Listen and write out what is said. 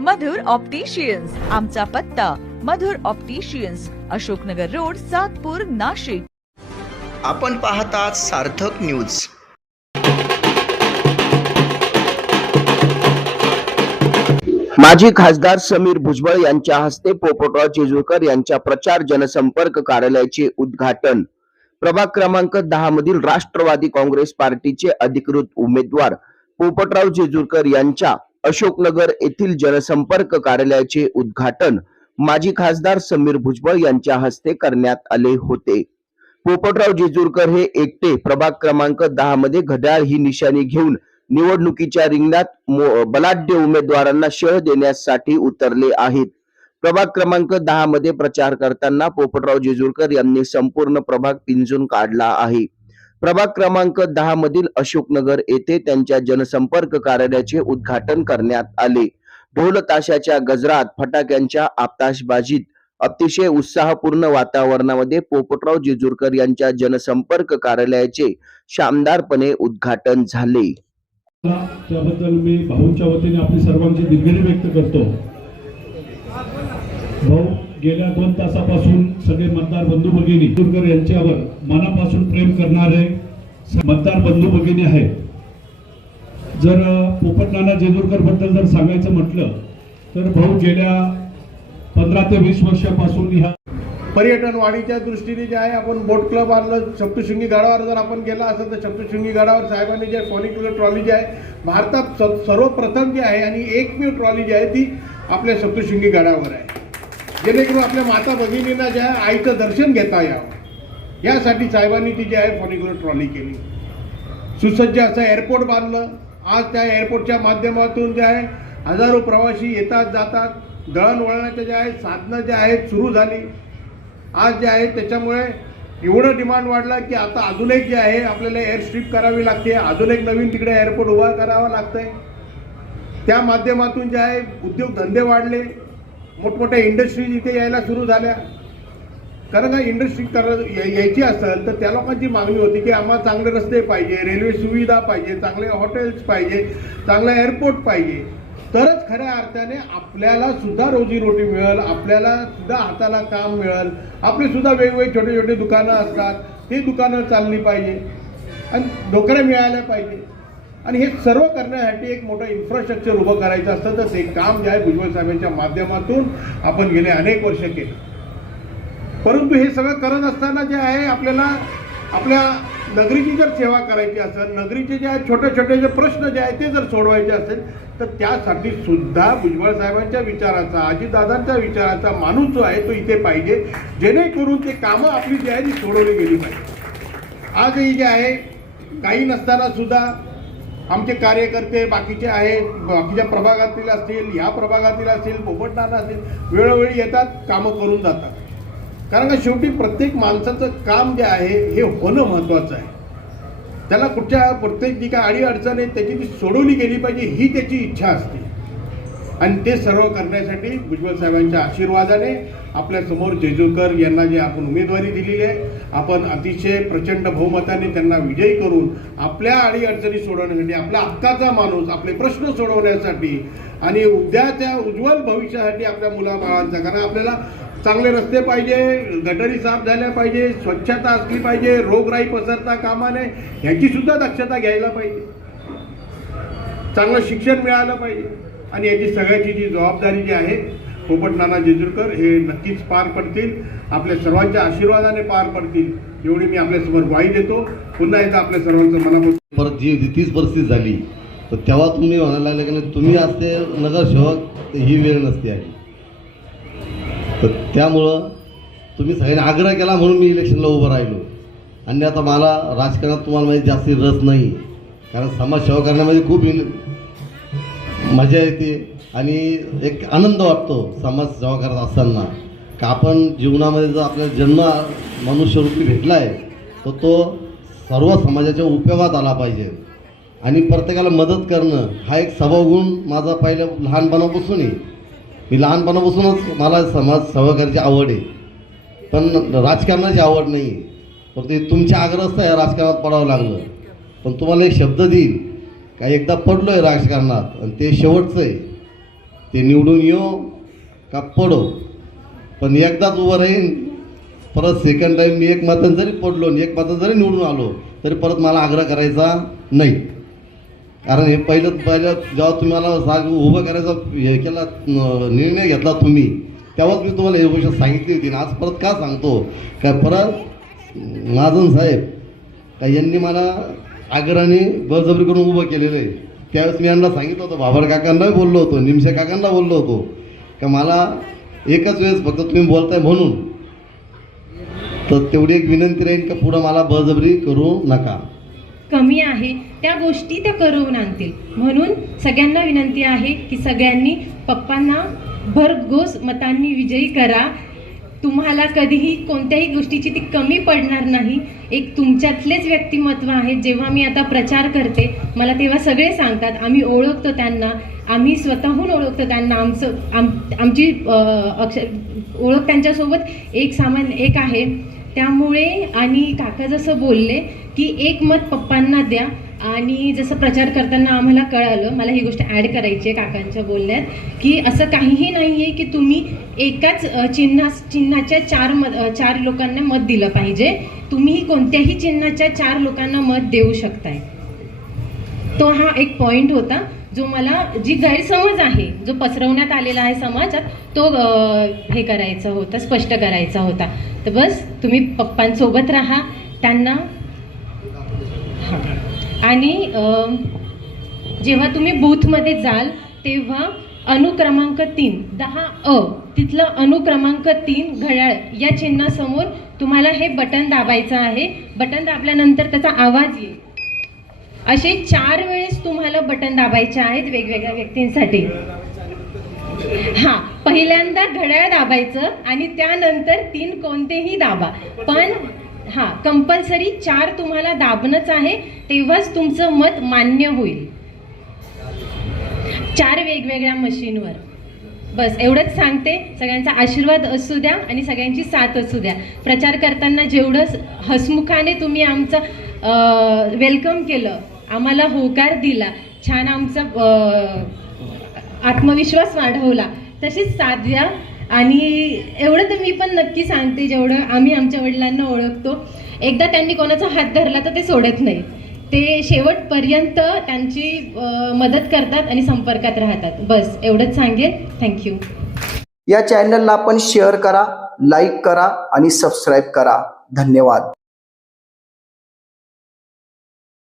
मधुर opticians. आमचा पत्ता Madhur opticians Ashoknagar road Satpur Nashik. आपण पाहतात सार्थक न्यूज. माजी खासदार समीर भुजबळ यांच्या हस्ते पोपटराव जेजूरकर यांच्या प्रचार जनसंपर्क कार्यालयाचे उद्घाटन. प्रभाग क्रमांक दहा मधील राष्ट्रवादी काँग्रेस पार्टीचे अधिकृत उमेदवार पोपटराव जेजूरकर यांच्या अशोकनगर येथील जनसंपर्क कार्यालयाचे उद्घाटन माजी खासदार समीर भुजबळ यांच्या हस्ते करण्यात आले होते. पोपटराव जेजूरकर हे एकटे प्रभाग क्रमांक दहा मध्ये घड्याळ ही निशाणी घेऊन निवडणुकीच्या रिंगणात मो- बलाढ्य उमेदवारांना शह देण्यासाठी उतरले आहेत. प्रभाग क्रमांक दहा मध्ये प्रचार करताना पोपटराव जेजूरकर यांनी संपूर्ण प्रभाग पिंजून काढला आहे. प्रभाग क्रमांक दहा मधील अशोकनगर येथे त्यांच्या जनसंपर्क कार्यालयाचे उद्घाटन करण्यात आले. ढोल ताशाच्या गजरात फटाक्यांच्या आताशबाजीत अतिशय उत्साहपूर्ण वातावरणामध्ये पोपटराव जेजूरकर यांच्या जनसंपर्क कार्यालयाचे शानदारपणे उद्घाटन झाले. त्याबद्दल मी भाऊच्या वतीने आपली सर्वांची दिलगिरी व्यक्त करतो. भाऊ गेल्या दोन तासापासून सगळे मतदार बंधू भगिनी दुर्गर यांच्यावर मनापासून प्रेम करणारे स- मतदार बंधू भगिनी आहेत. जर पोपटनाना जेजूरकरबद्दल जर सांगायचं म्हटलं तर भाऊ गेल्या पंधरा ते वीस वर्षापासून ह्या पर्यटन वाढीच्या दृष्टीने जे आहे आपण बोट क्लब आणलं सप्तशृंगी गडावर जर आपण गेला असेल तर सप्तशृंगी गडावर साहेबांनी जे फॉनिक्युलर ट्रॉली जी आहे भारतात स- सर्वप्रथम जी आहे आणि एकमेव ट्रॉली जी आहे ती आपल्या सप्तशृंगी गडावर आहे. जेणेकरून आपल्या माता भगिनींना जे आहे आईचं दर्शन घेता यावं. यासाठी साहेबांनी ती जी आहे फॉनिक्युलर ट्रॉली केली. सुसज्ज असं एअरपोर्ट बांधलं. आज त्या एअरपोर्टच्या माध्यमातून जे आहे हजारो प्रवासी येतात जातात. दळणवळणाच्या ज्या आहेत साधनं जे आहेत सुरू झाली. आज जे आहे त्याच्यामुळे एवढं डिमांड वाढला की आता अजून एक जे आहे आपल्याला एअर स्ट्रीप करावी लागते. अजून एक नवीन तिकडे एअरपोर्ट उभा करावा लागतंय. त्या माध्यमातून जे आहे उद्योगधंदे वाढले. मोठमोठ्या इंडस्ट्रीज इथे यायला सुरू झाल्या. कारण का इंडस्ट्री यायची असेल तर त्या लोकांची मागणी होती की आम्हाला चांगले रस्ते पाहिजे रेल्वे सुविधा पाहिजे चांगले हॉटेल्स पाहिजे चांगला एअरपोर्ट पाहिजे. तरच खऱ्या अर्थाने आपल्याला सुद्धा रोजीरोटी मिळेल आपल्याला सुद्धा हाताला काम मिळेल. आपले सुद्धा वेगवेगळे छोटे छोटे दुकानं असतात ते दुकानं चालली पाहिजे. आणि नोकऱ्या मिळायला पाहिजे. आणि हे सर्व करण्यासाठी एक मोठं इन्फ्रास्ट्रक्चर उभं करायचं असतं. तर ते काम जे आहे भुजबळ साहेबांच्या माध्यमातून आपण गेले अनेक वर्ष केलं. परंतु हे सगळं करत असताना जे आहे आपल्याला आपल्या नगरीची जर सेवा करायची असेल नगरीचे जे आहे छोटे छोटे जे प्रश्न जे आहेत ते जर सोडवायचे असेल तर त्यासाठी सुद्धा भुजबळ साहेबांच्या विचाराचा अजितदादांच्या विचाराचा माणूस जो आहे तो इथे पाहिजे. जेणेकरून ते कामं आपली जी आहे ती सोडवली गेली पाहिजे. आजही जे आहे काही नसताना सुद्धा आमचे कार्यकर्ते बाकीचे आहेत बाकीच्या प्रभागातील असतील ह्या प्रभागातील असतील पोपटनाना असतील वेळोवेळी येतात कामं करून जातात. कारण का शेवटी प्रत्येक माणसाचं काम जे आहे हे होणं महत्त्वाचं आहे. त्याला कुठच्या प्रत्येक जी काय अडीअडचण आहे त्याची ती सोडवली गेली पाहिजे ही त्याची इच्छा असते. आणि ते सर्व करण्यासाठी भुजबळ साहेबांच्या आशीर्वादाने आपल्यासमोर जेजूरकर यांना जे आपण उमेदवारी दिलेली आहे आपण अतिशय प्रचंड बहुमताने त्यांना विजयी करून आपल्या अडीअडचणी सोडवण्यासाठी आपला हक्काचा माणूस आपले प्रश्न सोडवण्यासाठी आणि उद्याच्या उज्ज्वल भविष्यासाठी आपल्या मुलाबाळांचा कारण आपल्याला चांगले रस्ते पाहिजे गटरी साफ झाल्या पाहिजे स्वच्छता असली पाहिजे रोगराई पसरता कामा नये ह्याची सुद्धा दक्षता घ्यायला पाहिजे. चांगलं शिक्षण मिळालं पाहिजे. आणि याची सगळ्याची जी जबाबदारी जी आहे पोपट नाना जेजूरकर हे नक्कीच पार पडतील. आपल्या सर्वांच्या आशीर्वादाने पार पडतील एवढी मी आपल्यासमोर ग्वाही देतो. पुन्हा एकदा आपल्या सर्वांचं मनापासून परत जी तीच परिस्थिती झाली तर तेव्हा तुम्ही म्हणायला लागले की नाही, तुम्ही असते नगरसेवक ही वेळ नसते आली. तर त्यामुळं तुम्ही सगळ्यांनी आग्रह केला म्हणून मी इलेक्शनला उभं राहिलो. आणि आता मला राजकारणात तुम्हाला माहिती जास्ती रस नाही. कारण समाजसेवा करण्यामध्ये म्हणजे खूप इन- मजा येते आणि एक आनंद वाटतो समाज सेवा करत असताना. का आपण जीवनामध्ये जर आपल्याला जन्म मनुष्यरूपी भेटला आहे तर तो सर्व समाजाच्या उपयोगात आला पाहिजे. आणि प्रत्येकाला मदत करणं हा एक स्वभावगुण माझा पहिल्या लहानपणापासून आहे मी लहानपणापासूनच मला समाज सेवा करायची आवड आहे. पण राजकारणाची आवड नाही. पण ते तुमच्या आग्रहस्त या राजकारणात पडावं लागलं. पण तुम्हाला एक शब्द देईल का एकदा पडलो आहे राजकारणात आणि ते शेवटचं आहे ते निवडून येऊ का पडो? पण एकदाच उभं राहीन परत सेकंड टाईम मी एक मतान जरी पडलो आणि एक मतान जरी निवडून आलो तरी परत मला आग्रह करायचा नाही. कारण हे पहिलं पहिलं जेव्हा तुम्हाला साग उभं करायचा हे केला निर्णय घेतला तुम्ही तेव्हाच मी तुम्हाला ही गोष्ट सांगितली होती. आज परत का सांगतो? काय परत महाजन साहेब का यांनी मला आग्रहाने बळजबरी करून उभं केलेलं आहे. त्यावेळेस मी यांना सांगितलं होतं बाबर काकांनाही बोललो होतो निमशा काकांना बोललो होतो. का मला एकच वेळेस फक्त तुम्ही बोलताय म्हणून. तर तेवढी एक विनंती राहील का पुढं मला बळजबरी करू नका. कमी आहे त्या गोष्टी त्या करवून आणतील. म्हणून सगळ्यांना विनंती आहे की सगळ्यांनी पप्पांना भरघोस मतांनी विजयी करा. तुम्हाला कधीही कोणत्याही गोष्टीची ती कमी पडणार नाही. एक तुमच्यातलेच व्यक्तिमत्व आहे. जेव्हा मी आता प्रचार करते मला तेव्हा सगळे सांगतात आम्ही ओळखतो त्यांना. आम्ही स्वतःहून ओळखतो त्यांना. आमचं आम आमची अक्ष अक्षर ओळख त्यांच्यासोबत एक सामान एक आहे. त्यामुळे आणि काका जसं बोलले की एक मत पप्पांना द्या. आणि जसं प्रचार करताना आम्हाला कळालं मला ही गोष्ट ॲड करायची आहे काकांच्या बोलण्यात की असं काहीही नाही आहे की तुम्ही एकाच चिन्हा चिन्हाच्या चार मत चार लोकांना मत दिलं पाहिजे. तुम्ही कोणत्याही चिन्हाच्या चार लोकांना मत देऊ शकताय. तो हा एक पॉईंट होता जो मला जी गैरसमज आहे जो पसरवण्यात आलेला आहे समाजात तो हे करायचा होता स्पष्ट करायचा होता. तर बस तुम्ही पप्पांसोबत राहा त्यांना आणि जेव्हा तुम्ही बूथमध्ये जाल तेव्हा अनुक्रमांक तीन दहा अ तिथलं अनुक्रमांक तीन घड्याळ या चिन्हासमोर तुम्हाला हे बटन दाबायचं आहे. बटन दाबल्यानंतर त्याचा आवाज येईल. असे चार वेळेस तुम्हाला बटन दाबायचे आहेत वेगवेगळ्या व्यक्तींसाठी. हा पहिल्यांदा घड्याळ दाबायचं आणि त्यानंतर तीन कोणतेही दाबा. पण हां कंपल्सरी चार तुम्हाला दाबणंच आहे तेव्हाच तुमचं मत मान्य होईल. चार वेगवेगळ्या मशीनवर. बस एवढंच सांगते. सगळ्यांचा आशीर्वाद असू द्या आणि सगळ्यांची साथ असू द्या. प्रचार करताना जेवढं हसमुखाने तुम्ही आमचं वेलकम केलं आम्हाला होकार दिला छान आमचा आत्मविश्वास वाढवला तशीच साथ द्या. आणि एवढं तर मी पण नक्की सांगते जेवढं आम्ही आमच्या वडिलांना ओळखतो. एकदा त्यांनी कोणाचा हात धरला तर ते सोडत नाही. ते शेवटपर्यंत त्यांची मदत करतात आणि संपर्कात राहतात. बस एवढंच सांगेल थँक्यू या चॅनलला आपण शेअर करा लाईक करा आणि सबस्क्राईब करा. धन्यवाद.